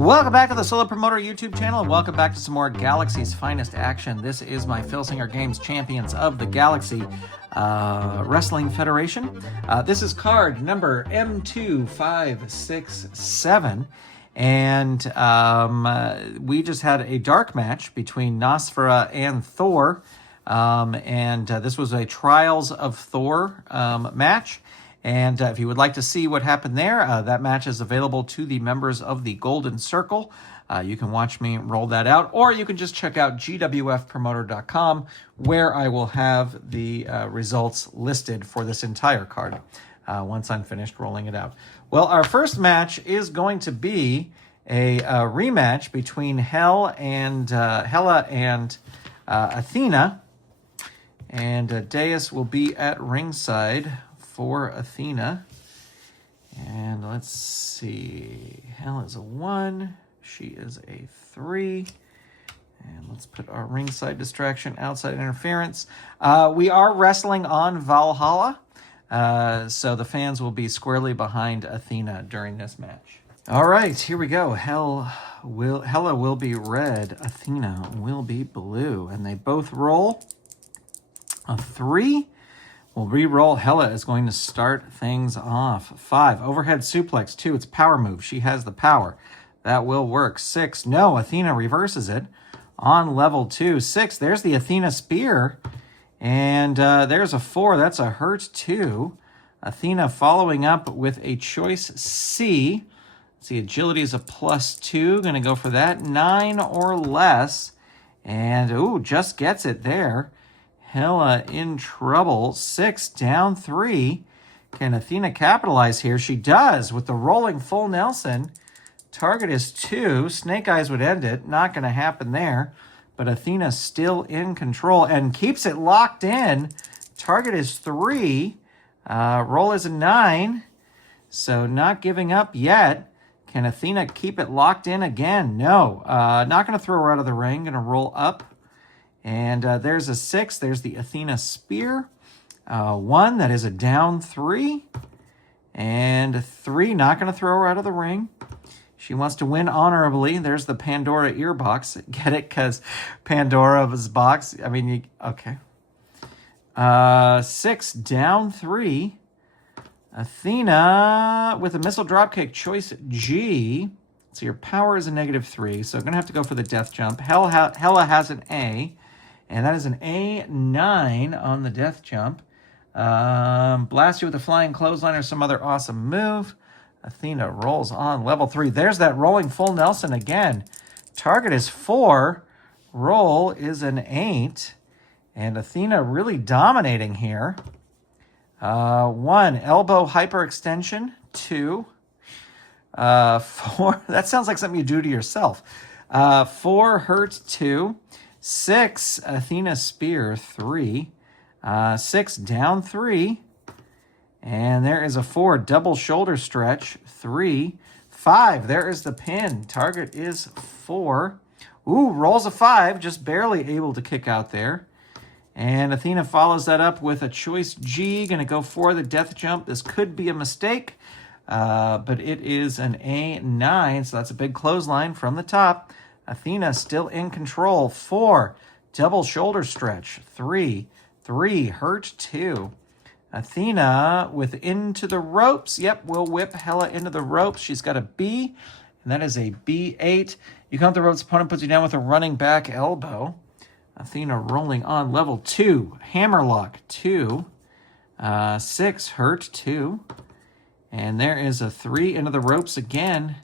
Welcome back to the Solo Promoter YouTube channel, and welcome back to some more Galaxy's finest action. This is my Filsinger Games Champions of the Galaxy Wrestling Federation. This is card number M2.567, and we just had a dark match between Nosfera and Thor, and this was a Trials of Thor match. And if you would like to see what happened there, that match is available to the members of the Golden Circle. You can watch me roll that out, or you can just check out gwfpromoter.com, where I will have the results listed for this entire card once I'm finished rolling it out. Well, our first match is going to be a rematch between Helle and Atheana, and Deus will be at ringside for Atheana. And let's see, Helle is a 1, she is a 3, and let's put our ringside distraction, outside interference. We are wrestling on Valhalla, so the fans will be squarely behind Atheana during this match. All right, here we go. Helle will be red, Atheana will be blue, and they both roll a 3. We'll re-roll. Helle is going to start things off. 5, overhead suplex. 2, it's power move. She has the power. That will work. 6, no, Atheana reverses it on level 2. 6, there's the Atheana spear. And there's a 4, that's a hurt 2. Atheana following up with a choice C. Let's see, agility is a +2. Going to go for that. 9 or less. And, ooh, just gets it there. Helle in trouble. 6, down 3. Can Atheana capitalize here? She does with the rolling full Nelson. Target is 2. Snake Eyes would end it. Not going to happen there. But Atheana still in control and keeps it locked in. Target is 3. Roll is a 9. So not giving up yet. Can Atheana keep it locked in again? No. Not going to throw her out of the ring. Going to roll up. And there's a 6. There's the Atheana spear. 1, that is a down 3. And 3, not going to throw her out of the ring. She wants to win honorably. There's the Pandora earbox. Get it? Because Pandora's box. I mean, okay. 6, down 3. Atheana with a missile dropkick, choice G. So your power is a -3. So I'm going to have to go for the death jump. Helle has an A. And that is an A9 on the death jump. Blast you with a flying clothesline or some other awesome move. Atheana rolls on level 3. There's that rolling full Nelson again. Target is 4. Roll is an 8. And Atheana really dominating here. 1, elbow hyperextension. 2. 4, that sounds like something you do to yourself. 4, hurt 2. 6, Atheana spear, 3. 6, down 3. And there is a 4, double shoulder stretch, 3. 5, there is the pin. Target is 4. Ooh, rolls a 5, just barely able to kick out there. And Atheana follows that up with a choice G. Going to go for the death jump. This could be a mistake, but it is an A9, so that's a big clothesline from the top. Atheana still in control. 4, double shoulder stretch. 3, hurt 2. Atheana with into the ropes. Yep, we'll whip Helle into the ropes. She's got a B, and that is a B8. You count the ropes, opponent puts you down with a running back elbow. Atheana rolling on level 2. Hammerlock 2. 6, hurt 2. And there is a 3 into the ropes again.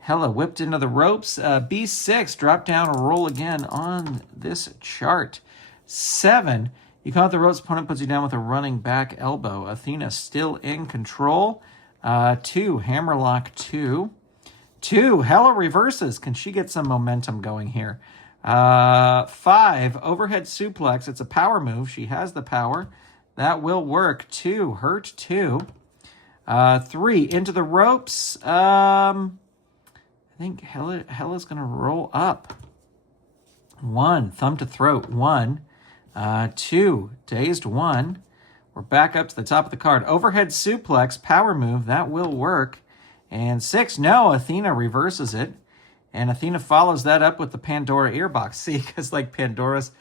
Helle whipped into the ropes. B6, drop down, roll again on this chart. 7, you caught the ropes, opponent puts you down with a running back elbow. Atheana still in control. 2, hammerlock 2. 2, Helle reverses. Can she get some momentum going here? 5, overhead suplex. It's a power move. She has the power. That will work. 2, hurt 2. 3, into the ropes. I think Helle's going to roll up. 1, thumb to throat. 1. 2, dazed 1. We're back up to the top of the card. Overhead suplex, power move. That will work. And 6, no, Atheana reverses it. And Athena follows that up with the Pandora earbox. See, because like Pandora's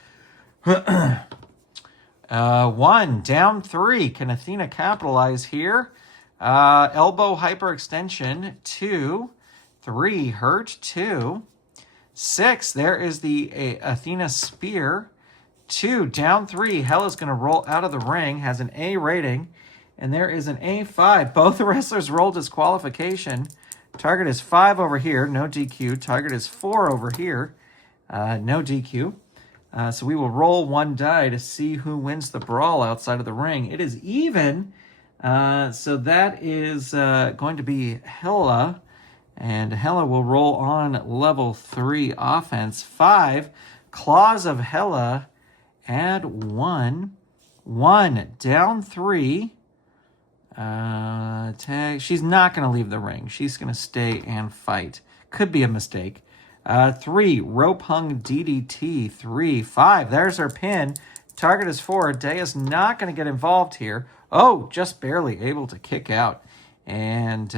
1, down 3. Can Athena capitalize here? Elbow hyperextension, 2, 3, hurt, 2, 6. There is the Athena spear, 2, down 3. Helle's going to roll out of the ring, has an A rating, and there is an A5. Both the wrestlers roll disqualification. Target is 5 over here, no DQ. Target is 4 over here, no DQ. So we will roll 1 die to see who wins the brawl outside of the ring. It is even, so that is going to be Helle, and Helle will roll on level 3 offense. 5, Claws of Helle, add 1, 1, down 3. Tag. She's not going to leave the ring. She's going to stay and fight. Could be a mistake. 3, rope hung DDT. 3, 5. There's her pin. Target is 4. Day is not going to get involved here. Oh, just barely able to kick out. And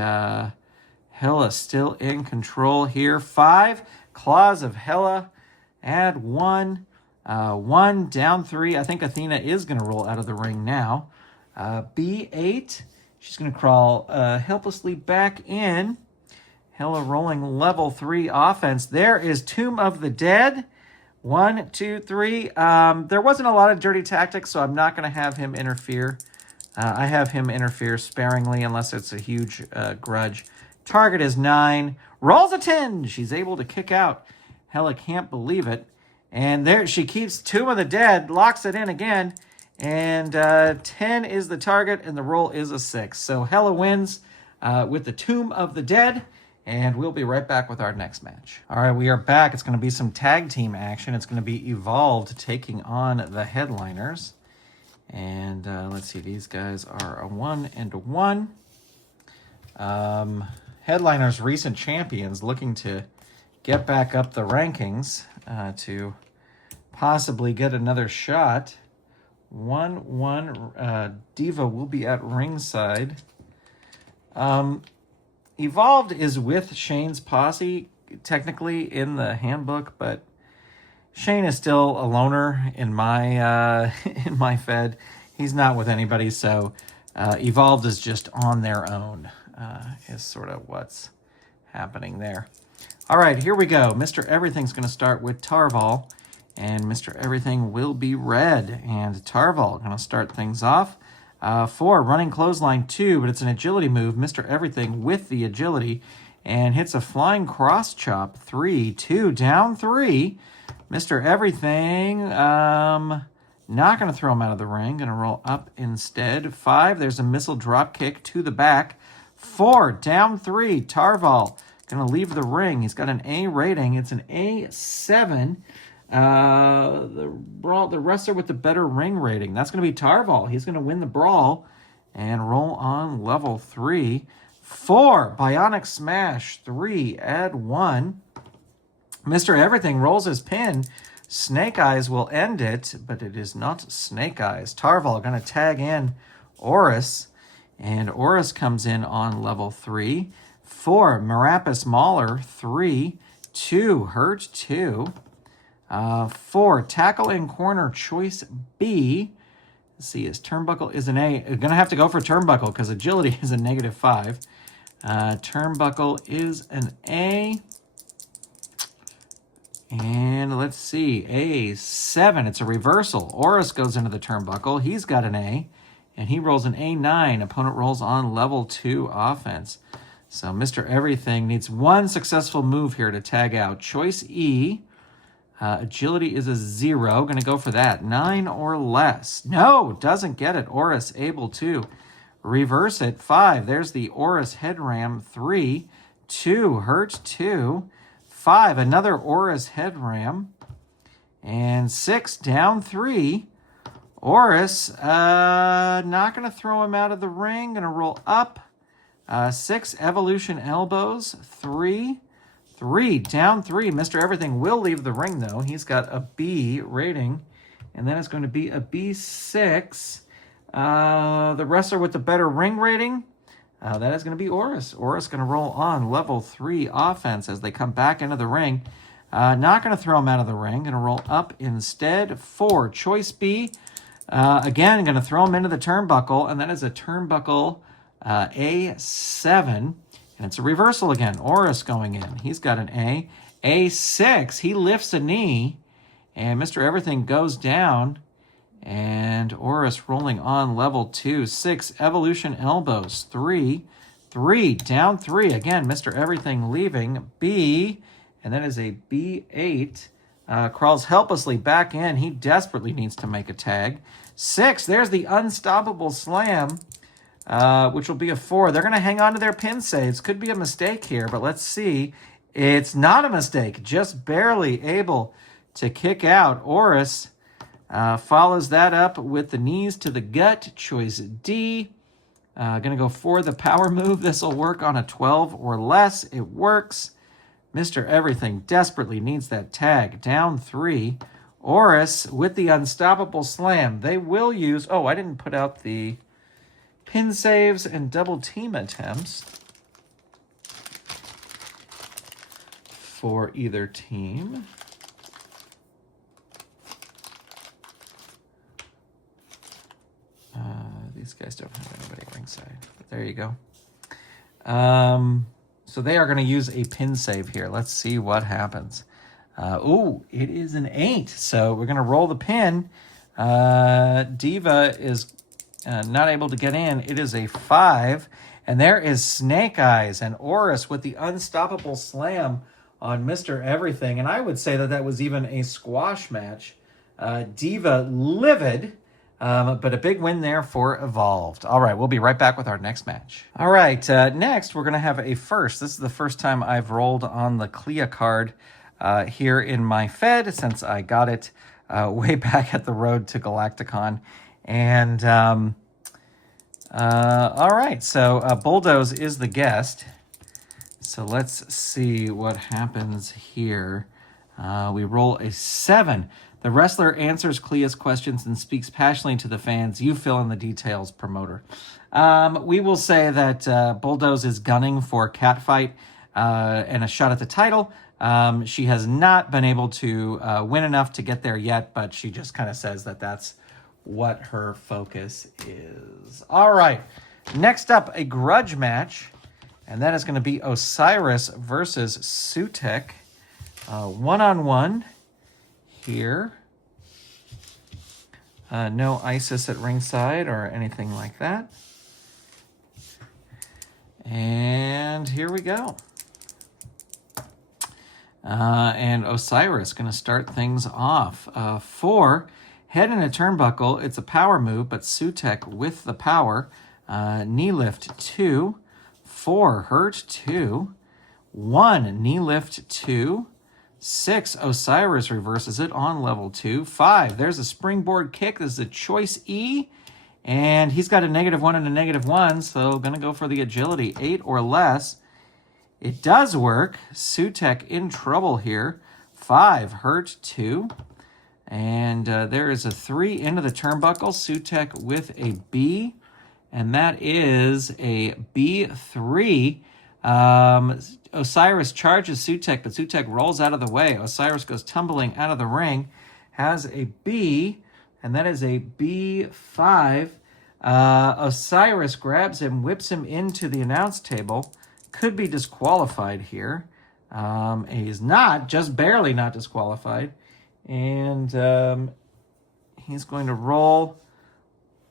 Helle still in control here. 5, Claws of Helle. Add 1. 1, down 3. I think Athena is going to roll out of the ring now. B8. She's going to crawl helplessly back in. Helle rolling level 3 offense. There is Tomb of the Dead. 1, 2, 3. There wasn't a lot of dirty tactics, so I'm not going to have him interfere. I have him interfere sparingly unless it's a huge grudge. Target is 9. Rolls a 10. She's able to kick out. Helle can't believe it. And there she keeps Tomb of the Dead, locks it in again. And 10 is the target, and the roll is a 6. So Helle wins with the Tomb of the Dead, and we'll be right back with our next match. All right, we are back. It's going to be some tag team action. It's going to be Evolved taking on the Headliners. And let's see, these guys are a 1 and a 1. Headliners, recent champions, looking to get back up the rankings to possibly get another shot. 1-1. Diva will be at ringside. Evolved is with Shane's posse, technically in the handbook, but Shane is still a loner in my in my fed. He's not with anybody, so Evolved is just on their own. Is sort of what's happening there. All right, here we go. Mr. Everything's going to start with Tarval. And Mr. Everything will be red. And Tarval going to start things off. 4, running clothesline 2, but it's an agility move. Mr. Everything with the agility. And hits a flying cross chop. 3, 2, down 3. Mr. Everything, not going to throw him out of the ring. Going to roll up instead. 5, there's a missile drop kick to the back. 4, down 3. Tarval going to leave the ring. He's got an A rating. It's an A7. The wrestler with the better ring rating. That's going to be Tarval. He's going to win the brawl and roll on level 3. 4, Bionic Smash. 3, add 1. Mr. Everything rolls his pin. Snake Eyes will end it, but it is not Snake Eyes. Tarval going to tag in Oris, and Oris comes in on level 3. 4, Marapis Mauler. 3, 2, hurt 2. 4, tackle in corner choice B. Let's see, his turnbuckle is an A. Going to have to go for turnbuckle because agility is a -5. Turnbuckle is an A. And let's see, A7. It's a reversal. Oris goes into the turnbuckle. He's got an A. And he rolls an A9. Opponent rolls on level 2 offense. So Mr. Everything needs 1 successful move here to tag out. Choice E. Agility is a 0. Going to go for that. 9 or less. No, doesn't get it. Oris able to reverse it. 5. There's the Oris head ram. 3. 2. Hurt 2. 5. Another Oris head ram. And 6. Down 3. Oris, not going to throw him out of the ring. Going to roll up. 6. Evolution elbows. 3. 3, down 3. Mr. Everything will leave the ring, though. He's got a B rating. And then it's going to be a B6. The wrestler with the better ring rating. That is going to be Oris. Oris going to roll on level 3 offense as they come back into the ring. Not going to throw him out of the ring. Going to roll up instead. 4, choice B. Again, going to throw him into the turnbuckle, and that is a turnbuckle A7. And it's a reversal again. Oris going in. He's got an A. A6. He lifts a knee, and Mr. Everything goes down. And Oris rolling on level 2. 6, evolution elbows. 3, down 3. Again, Mr. Everything leaving. B, and that is a B8. Crawls helplessly back in. He desperately needs to make a tag. 6, there's the unstoppable slam, which will be a 4. They're going to hang on to their pin saves. Could be a mistake here, but let's see. It's not a mistake. Just barely able to kick out. Oris follows that up with the knees to the gut. Choice D. Going to go for the power move. This will work on a 12 or less. It works. Mr. Everything desperately needs that tag. Down 3. Oris with the unstoppable slam. They will use... Oh, I didn't put out the pin saves and double team attempts for either team. These guys don't have anybody ringside. But there you go. So they are going to use a pin save here. Let's see what happens. Ooh, it is an 8. So we're going to roll the pin. Diva is not able to get in. It is a 5. And there is Snake Eyes and Oris with the unstoppable slam on Mr. Everything. And I would say that that was even a squash match. Diva livid. But a big win there for Evolved. All right, we'll be right back with our next match. All right, next we're going to have a first. This is the first time I've rolled on the Cleia card here in my Fed since I got it way back at the Road to Galacticon. And, all right, so Bulldoze is the guest. So let's see what happens here. We roll a 7. The wrestler answers Cleia's questions and speaks passionately to the fans. You fill in the details, promoter. We will say that Bulldoze is gunning for Catfight and a shot at the title. She has not been able to win enough to get there yet, but she just kind of says that that's what her focus is. All right, next up, a grudge match, and that is going to be Osiris versus Sutek. One-on-one. Here. No Isis at ringside or anything like that. And here we go. And Osiris going to start things off. 4, head in a turnbuckle. It's a power move, but Sutek with the power. Knee lift 2. 4, hurt 2. 1, knee lift 2. 6, Osiris reverses it on level 2. 5, there's a springboard kick. This is a choice E. And he's got a -1 and a -1, so going to go for the agility. 8 or less. It does work. Sutek in trouble here. 5, hurt 2. And there is a 3 into the turnbuckle. Sutek with a B. And that is a B3. Osiris charges Sutek, but Sutek rolls out of the way. Osiris goes tumbling out of the ring, has a B, and that is a B5. Osiris grabs him, whips him into the announce table. Could be disqualified here. He's not, just barely not disqualified. And he's going to roll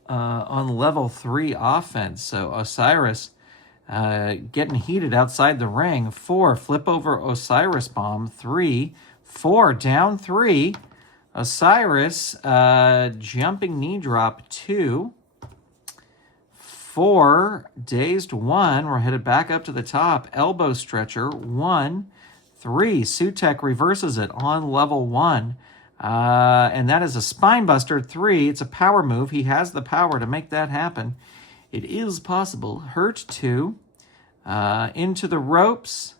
on level 3 offense. So Osiris getting heated outside the ring. 4, flip over Osiris bomb. 3, 4, down 3. Osiris jumping knee drop. 2, 4, dazed 1. We're headed back up to the top. Elbow stretcher. 1, 3. Sutek reverses it on level 1. And that is a spine buster. 3. It's a power move. He has the power to make that happen. It is possible. Hurt 2. Into the ropes.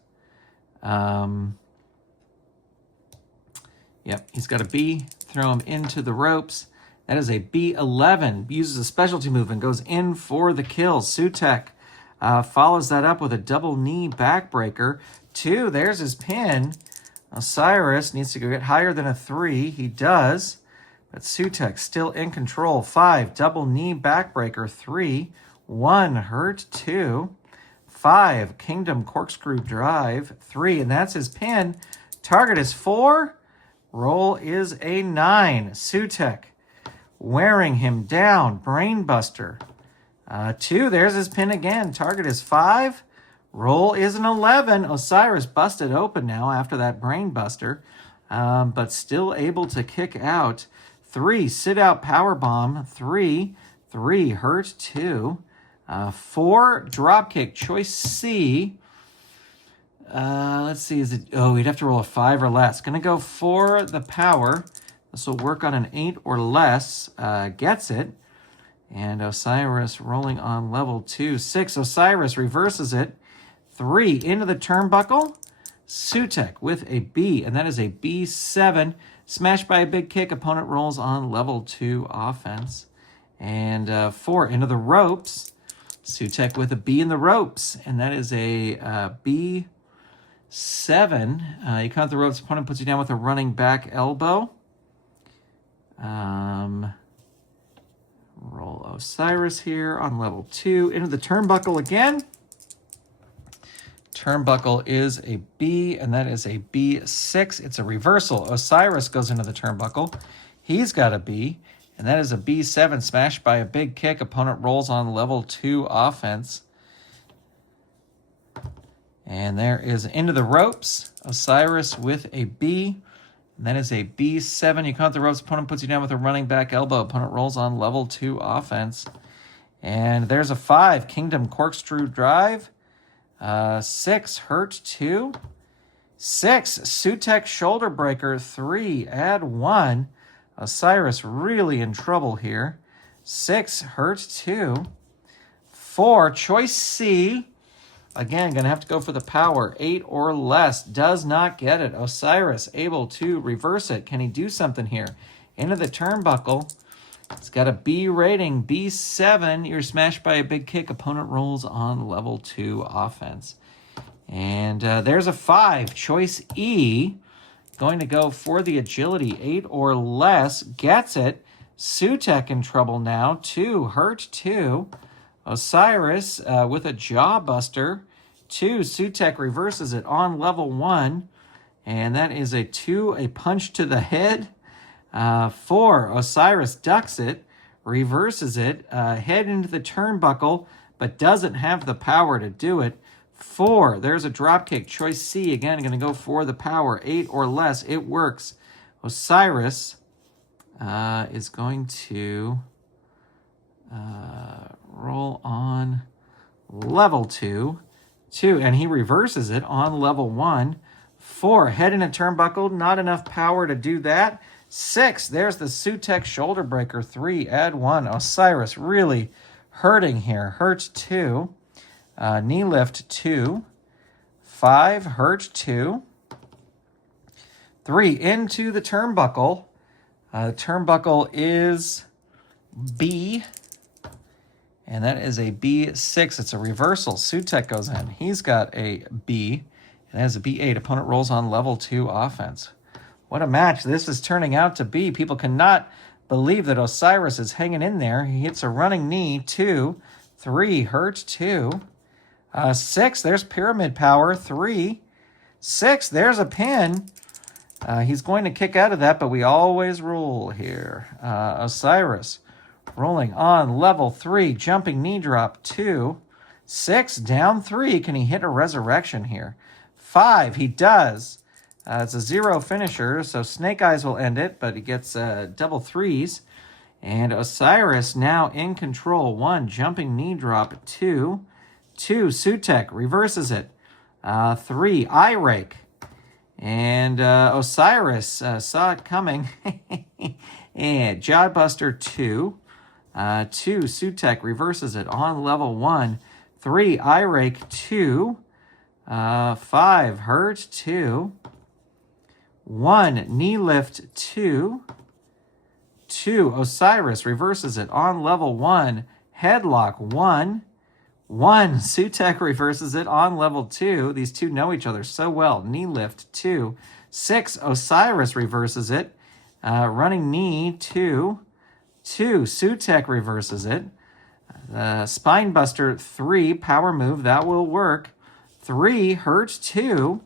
Yep, he's got a B. Throw him into the ropes. That is a B11. Uses a specialty move and goes in for the kill. Sutek Follows that up with a double knee backbreaker. 2, there's his pin. Osiris needs to go get higher than a 3. He does. But Sutek still in control. 5, double knee backbreaker. 3, 1, hurt. 2, 5, kingdom corkscrew drive. 3, and that's his pin. Target is 4. Roll is a 9. Sutek wearing him down. Brainbuster. 2, there's his pin again. Target is 5. Roll is an 11. Osiris busted open now after that brainbuster, but still able to kick out. 3, sit out powerbomb. 3, hurt. 2, 4, dropkick. Choice C. Let's see, is it... Oh, we'd have to roll a 5 or less. Going to go for the power. This will work on an 8 or less. Gets it. And Osiris rolling on level 2. 6, Osiris reverses it. 3, into the turnbuckle. Sutek with a B, and that is a B7. Smashed by a big kick. Opponent rolls on level 2 offense. And 4, into the ropes. Sutek with a B in the ropes, and that is a B7. You count the ropes. Opponent puts you down with a running back elbow. Roll Osiris here on level 2. Into the turnbuckle again. Turnbuckle is a B, and that is a B6. It's a reversal. Osiris goes into the turnbuckle. He's got a B, and that is a B7. Smashed by a big kick. Opponent rolls on level 2 offense. And there is into the ropes. Osiris with a B. And that is a B7. You count the ropes. Opponent puts you down with a running back elbow. Opponent rolls on level 2 offense. And there's a 5. Kingdom corkscrew drive. 6, hurt. 2. 6, Sutek shoulder breaker. 3, add 1. Osiris really in trouble here. 6, hurt. 2. 4, choice C. Again, going to have to go for the power. 8 or less. Does not get it. Osiris able to reverse it. Can he do something here? Into the turnbuckle. It's got a B rating. B7. You're smashed by a big kick. Opponent rolls on level 2 offense. And there's a 5. Choice E. Going to go for the agility. 8 or less. Gets it. Sutek in trouble now. 2. Hurt. 2. Osiris with a jawbuster. 2, Sutek reverses it on level 1. And that is a 2, a punch to the head. 4, Osiris ducks it, reverses it, head into the turnbuckle, but doesn't have the power to do it. 4, there's a dropkick. Choice C, again, going to go for the power. 8 or less, it works. Osiris is going to... roll on level 2, and he reverses it on level 1. 4, head in a turnbuckle, not enough power to do that. 6, there's the Sutek shoulder breaker. 3, add 1. Osiris really hurting here. Hurt 2, knee lift 2. 5, hurt 2. 3, into the turnbuckle. The turnbuckle is B. And that is a B6. It's a reversal. Sutek goes in. He's got a B. And has a B8. Opponent rolls on level 2 offense. What a match this is turning out to be. People cannot believe that Osiris is hanging in there. He hits a running knee. 2. 3. Hurt. 2. 6. There's pyramid power. 3. 6. There's a pin. He's going to kick out of that, but we always roll here. Osiris rolling on level 3, jumping knee drop. 2. 6, down 3. Can he hit a resurrection here? 5, he does. It's a 0 finisher, so Snake Eyes will end it, but he gets double 3s. And Osiris now in control. 1, jumping knee drop. 2. 2, Sutek reverses it. 3, eye rake. And Osiris saw it coming. And Jawbuster 2. 2, Sutek reverses it on level 1. 3, eye rake. 2. 5, hurt. 2. 1, knee lift. 2. 2, Osiris reverses it on level 1. Headlock. 1. 1. Sutek reverses it on level 2. These two know each other so well. Knee lift, 2. 6. Osiris reverses it. Running knee, 2. 2. Sutek reverses it. Spine buster, 3. Power move, that will work. 3. Hurt, 2.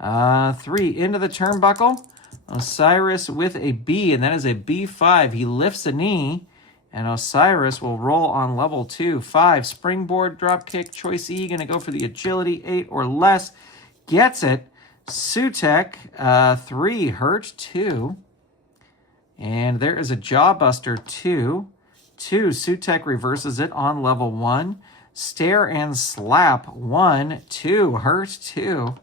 3. Into the turnbuckle. Osiris with a B, and that is a B5. He lifts a knee, and Osiris will roll on level 2. 5. Springboard drop kick. Choice E, going to go for the agility. 8 or less. Gets it. Sutek, 3. Hurt, 2. And there is a jawbuster, 2. 2. Sutek reverses it on level 1. Stare and slap, 1. 2. Hurt, 2.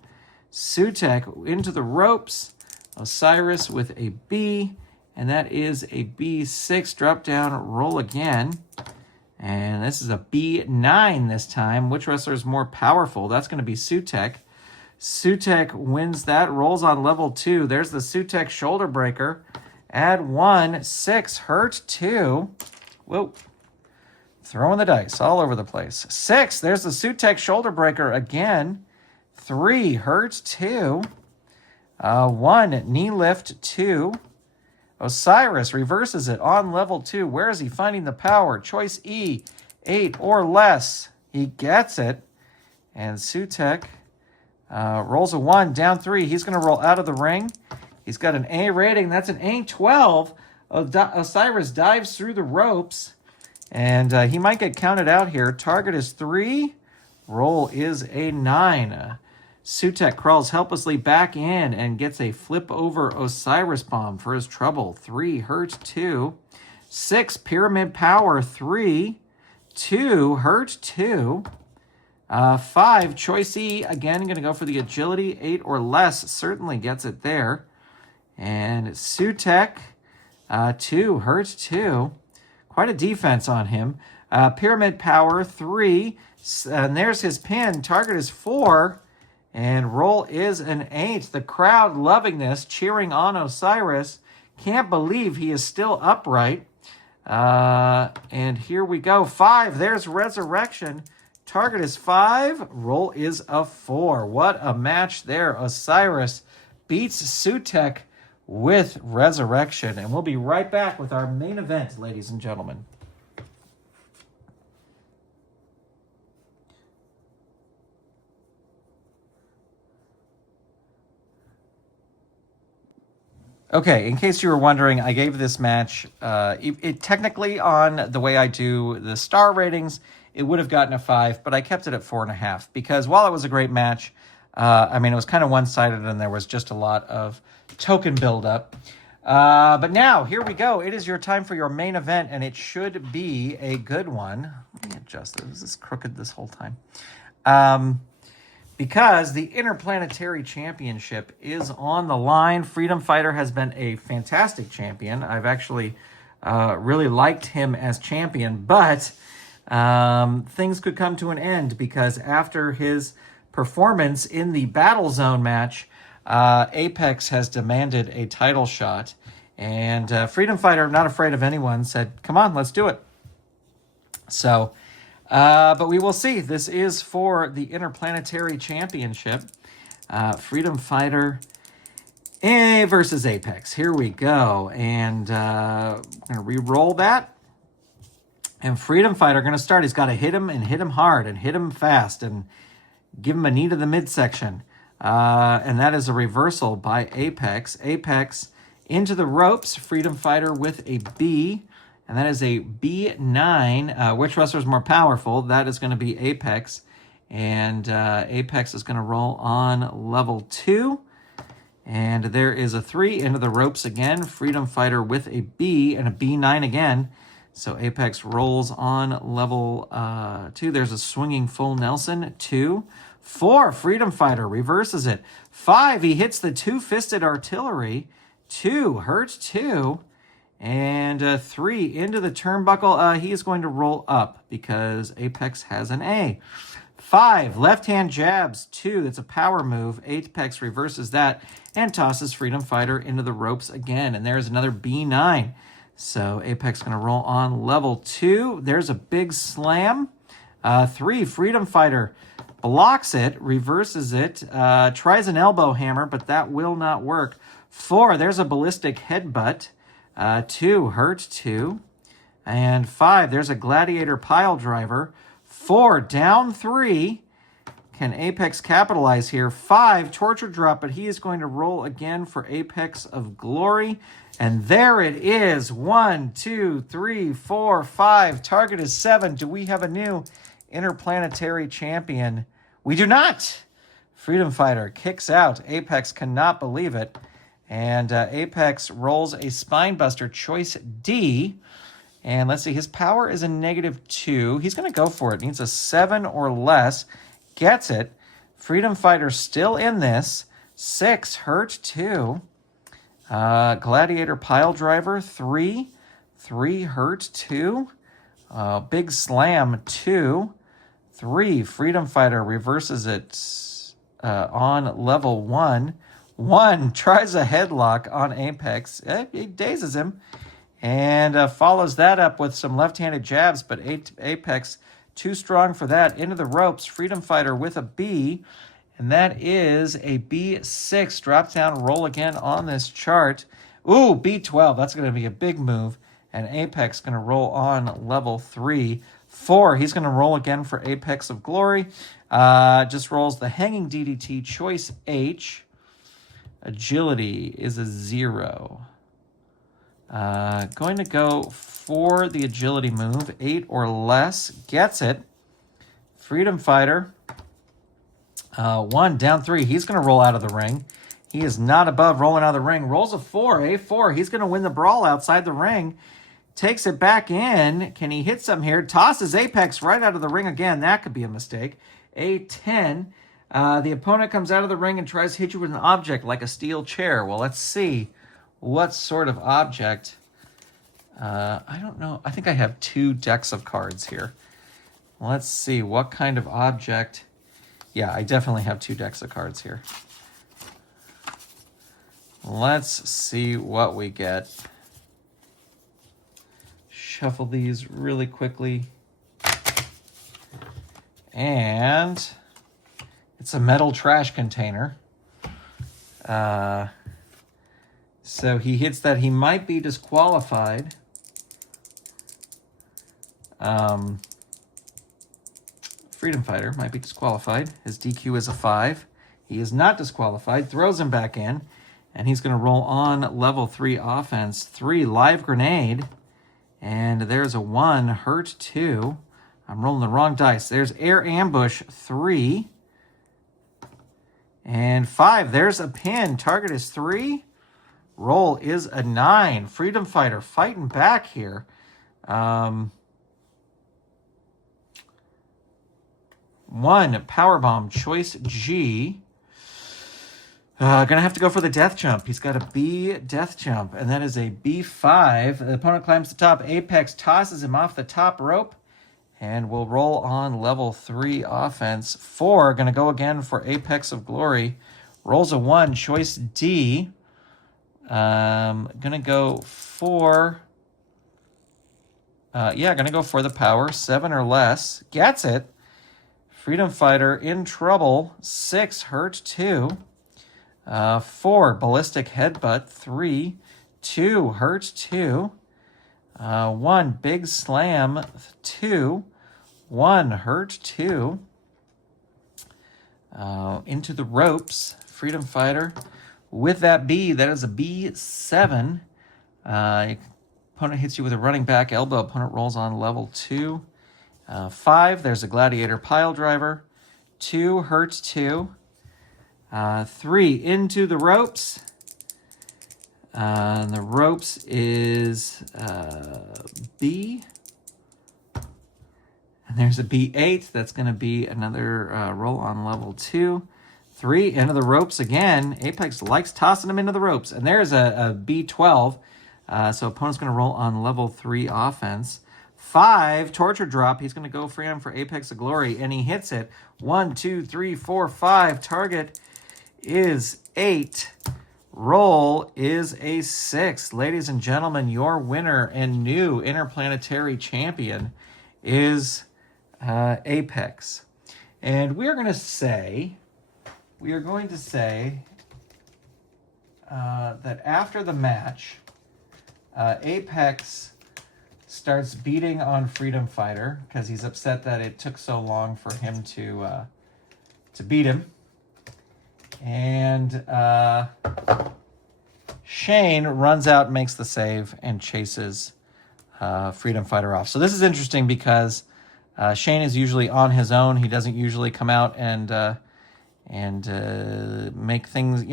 Sutek into the ropes. Osiris with a B, and that is a B6. Drop down, roll again. And this is a B9 this time. Which wrestler is more powerful? That's going to be Sutek. Sutek wins that, rolls on level 2. There's the Sutek shoulder breaker. Add 1, 6, hurt 2. Whoa. Throwing the dice all over the place. 6, there's the Sutek shoulder breaker again. 3, hurt 2. 1, knee lift, 2. Osiris reverses it on level 2. Where is he finding the power? Choice E, 8 or less. He gets it. And Sutek rolls a 1, down 3. He's going to roll out of the ring. He's got an A rating. That's an A12. Osiris dives through the ropes. And he might get counted out here. Target is 3. Roll is a 9. Sutek crawls helplessly back in and gets a flip over Osiris bomb for his trouble. 3, hurt 2. 6, pyramid power, 3. 2, hurt 2. 5, choice E, again, going to go for the agility. 8 or less, certainly gets it there. And Sutek, 2, hurt 2. Quite a defense on him. Pyramid power, 3. And there's his pin. Target is 4. And roll is an 8. The crowd loving this, cheering on Osiris. Can't believe he is still upright. And here we go. 5. There's Resurrection. Target is 5. Roll is a 4. What a match there. Osiris beats Sutek with Resurrection. And we'll be right back with our main event, ladies and gentlemen. Okay, in case you were wondering, I gave this match, it technically on the way I do the star ratings, it would have gotten a 5, but I kept it at 4.5 because while it was a great match, I mean, it was kind of one-sided and there was just a lot of token buildup. But now, here we go. It is your time for your main event, and it should be a good one. Let me adjust this. This is crooked this whole time. Because the Interplanetary Championship is on the line. Freedom Fighter has been a fantastic champion. I've actually really liked him as champion, but things could come to an end because after his performance in the Battle Zone match, Apex has demanded a title shot. And Freedom Fighter, not afraid of anyone, said, come on, let's do it. So... but we will see. This is for the Interplanetary Championship. Freedom Fighter versus Apex. Here we go. And we're going to re-roll that. And Freedom Fighter going to start. He's got to hit him and hit him hard and hit him fast and give him a knee to the midsection. And that is a reversal by Apex. Apex into the ropes. Freedom Fighter with a B. And that is a B9. Which wrestler is more powerful? That is going to be Apex. And Apex is going to roll on level 2. And there is a 3 into the ropes again. Freedom Fighter with a B and a B9 again. So Apex rolls on level 2. There's a swinging full Nelson. 2. 4, Freedom Fighter reverses it. 5, he hits the two-fisted artillery. 2, hurt 2. And 3, into the turnbuckle. He is going to roll up because Apex has an A. 5, left-hand jabs. 2, that's a power move. Apex reverses that and tosses Freedom Fighter into the ropes again. And there's another B9. So Apex going to roll on level 2. There's a big slam. 3, Freedom Fighter. Blocks it, reverses it, tries an elbow hammer, but that will not work. 4, there's a ballistic headbutt. 2, hurt 2. And 5, there's a gladiator pile driver. 4, down 3. Can Apex capitalize here? 5, torture drop, but he is going to roll again for Apex of Glory. And there it is. 1, 2, 3, 4, 5. Target is 7. Do we have a new Interplanetary champion? We do not. Freedom Fighter kicks out. Apex cannot believe it. And Apex rolls a Spinebuster, choice D. And let's see, his power is a -2. He's going to go for it. Needs a 7 or less. Gets it. Freedom Fighter still in this. 6, hurt 2. Gladiator pile driver, 3. 3, hurt 2. Big slam, 2. 3, Freedom Fighter reverses it on level 1. 1, tries a headlock on Apex. It dazes him. And follows that up with some left-handed jabs, but Apex too strong for that. Into the ropes, Freedom Fighter with a B. And that is a B6. Drop down, roll again on this chart. Ooh, B12. That's going to be a big move. And Apex going to roll on level 3. 4, he's going to roll again for Apex of Glory. Just rolls the hanging DDT, choice H. Agility is a 0. Going to go for the agility move, 8 or less. Gets it. Freedom Fighter. 1, down 3. He's going to roll out of the ring. He is not above rolling out of the ring. Rolls a 4, A4. He's going to win the brawl outside the ring. Takes it back in. Can he hit some here? Tosses Apex right out of the ring again. That could be a mistake. A10. The opponent comes out of the ring and tries to hit you with an object like a steel chair. Well, let's see what sort of object. I don't know. I think I have 2 decks of cards here. Let's see what kind of object. Yeah, I definitely have 2 decks of cards here. Let's see what we get. Shuffle these really quickly. And it's a metal trash container. So he hits that. He might be disqualified. Freedom Fighter might be disqualified. His DQ is a 5. He is not disqualified. Throws him back in. And he's going to roll on level 3 offense. 3, live grenade. And there's a 1, hurt 2. I'm rolling the wrong dice. There's air ambush, 3. And 5, there's a pin. Target is 3. Roll is a 9. Freedom Fighter fighting back here. 1, powerbomb, choice G. Gonna have to go for the death jump. He's got a B death jump, and that is a B5. The opponent climbs the top. Apex tosses him off the top rope, and we'll roll on level 3 offense. 4, gonna go again for Apex of Glory. Rolls a 1, choice D. Gonna go for... gonna go for the power. 7 or less. Gets it. Freedom Fighter in trouble. 6, hurt 2. 4, ballistic headbutt. 3, 2, hurt 2. 1, big slam. 2, 1, hurt 2. Into the ropes. Freedom Fighter with that B. That is a B7. Opponent hits you with a running back elbow. Opponent rolls on level 2. 5, there's a gladiator pile driver. 2, hurts 2. 3, into the ropes. The ropes is B. And there's a B8. That's going to be another roll on level 2. 3, into the ropes again. Apex likes tossing them into the ropes. And there's a B12. So opponent's going to roll on level 3 offense. 5, torture drop. He's going to go for him for Apex of Glory. And he hits it. 1, 2, 3, 4, 5. Target is 8. Roll is a 6. Ladies and gentlemen, your winner and new Interplanetary champion is Apex. And we are going to say that after the match, Apex starts beating on Freedom Fighter because he's upset that it took so long for him to beat him. And Shane runs out, makes the save, and chases Freedom Fighter off. So this is interesting because Shane is usually on his own. He doesn't usually come out and make things,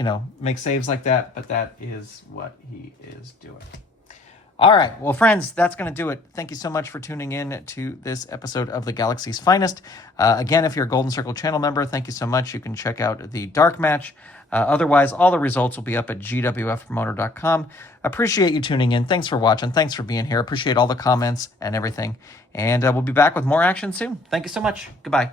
make saves like that. But that is what he is doing. All right. Well, friends, that's going to do it. Thank you so much for tuning in to this episode of The Galaxy's Finest. Again, if you're a Golden Circle channel member, thank you so much. You can check out the Dark Match. Otherwise, all the results will be up at gwfpromoter.com. Appreciate you tuning in. Thanks for watching. Thanks for being here. Appreciate all the comments and everything. And we'll be back with more action soon. Thank you so much. Goodbye.